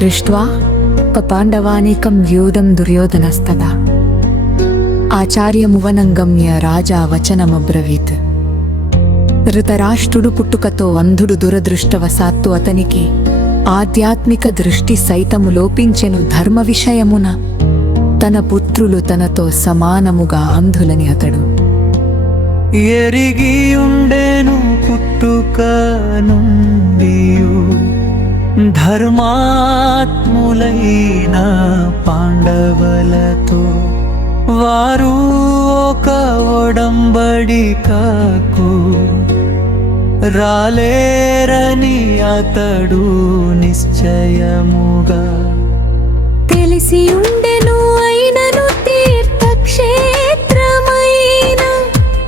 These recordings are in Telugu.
దృష్ట్వా పాండవానీకం వ్యూఢం దుర్యోధనస్తదా ఆచార్యమువనంగమ్య రాజా వచనమబ్రవీత్. ధృతరాష్ట్రుడు పుట్టుకతో అంధుడు. దురదృష్టవశాత్తు అతనికి ఆధ్యాత్మిక దృష్టి సైతము లోపించెను. ధర్మ విషయమున తన పుత్రులు తనతో సమానముగా అంధులని అతడు ఎరిగి ఉండెను. పుట్టుక నుండియు ధర్మాత్ములైన పాండవులతో వారు ఒక ఒడంబడికకు రాలేరని అతడు నిశ్చయముగా తెలిసి ఉండెను. అయినను తీర్థక్షేత్రమైన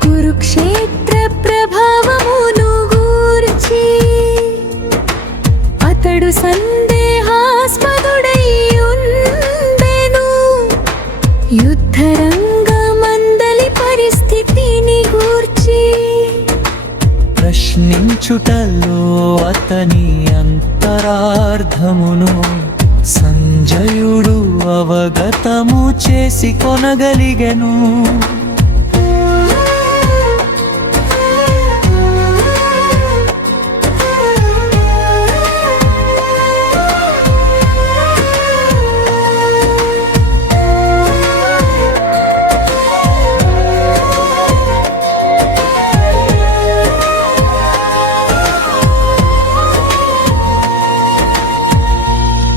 కురుక్షేత్ర ప్రభావమును గూర్చి అతడు సందేహాస్పదుడై ఉండెను. యుద్ధరంగమందలి పరిస్థితిని గూర్చి ప్రశ్నించుటలో అతని అంతరార్థమును సంజయుడు అవగతము చేసి కొనగలిగెను.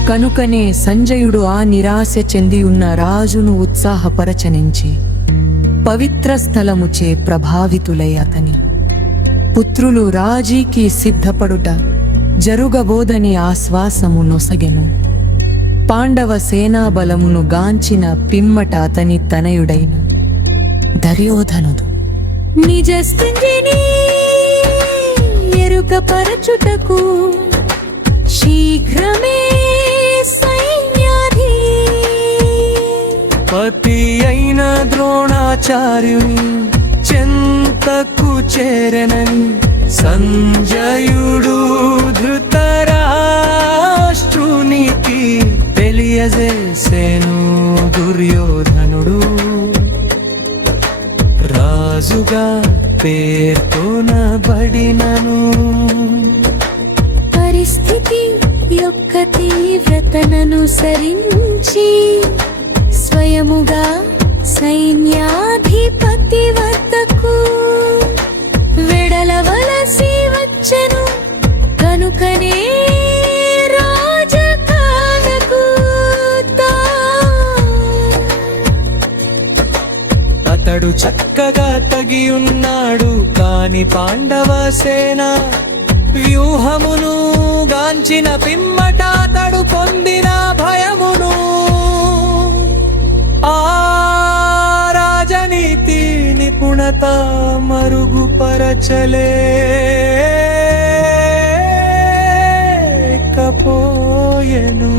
కనుకనే సంజయుడు ఆ నిరాశ చెంది ఉన్న రాజును ఉత్సాహపరచనించి పవిత్ర స్థలముచే ప్రభావితులై అతని పుత్రులు రాజీకి సిద్ధపడుట జరుగబోదని ఆశ్వాసము నొసగెను. పాండవ సేనాబలమును గాంచిన పిమ్మట అతని తనయుడైన దుర్యోధనుడు నిజస్థితిని ఎరుకపరచుటకు శీఘ్రమే పతి అయిన ద్రోణాచార్యుని చెంతకు చేరనని సంజయుడు ధృతరాష్ట్రునికి తెలియజేసెను. దుర్యోధనుడు రాజుగా పేర్కొనబడినను పరిస్థితి యొక్క తీవ్రతననుసరించి స్వయముగా సైన్యాధిపతి వద్దకు వెడలవలసి వచ్చెను. కనుకనే రాజకాలకు అతడు చక్కగా తగి ఉన్నాడు. కాని పాండవ సేన వ్యూహమును గాంచిన పిమ్మట అతడు పొందిన భయమును ఆ రాజనీతి నిపుణత మరుగుపరచలేకపోయెను.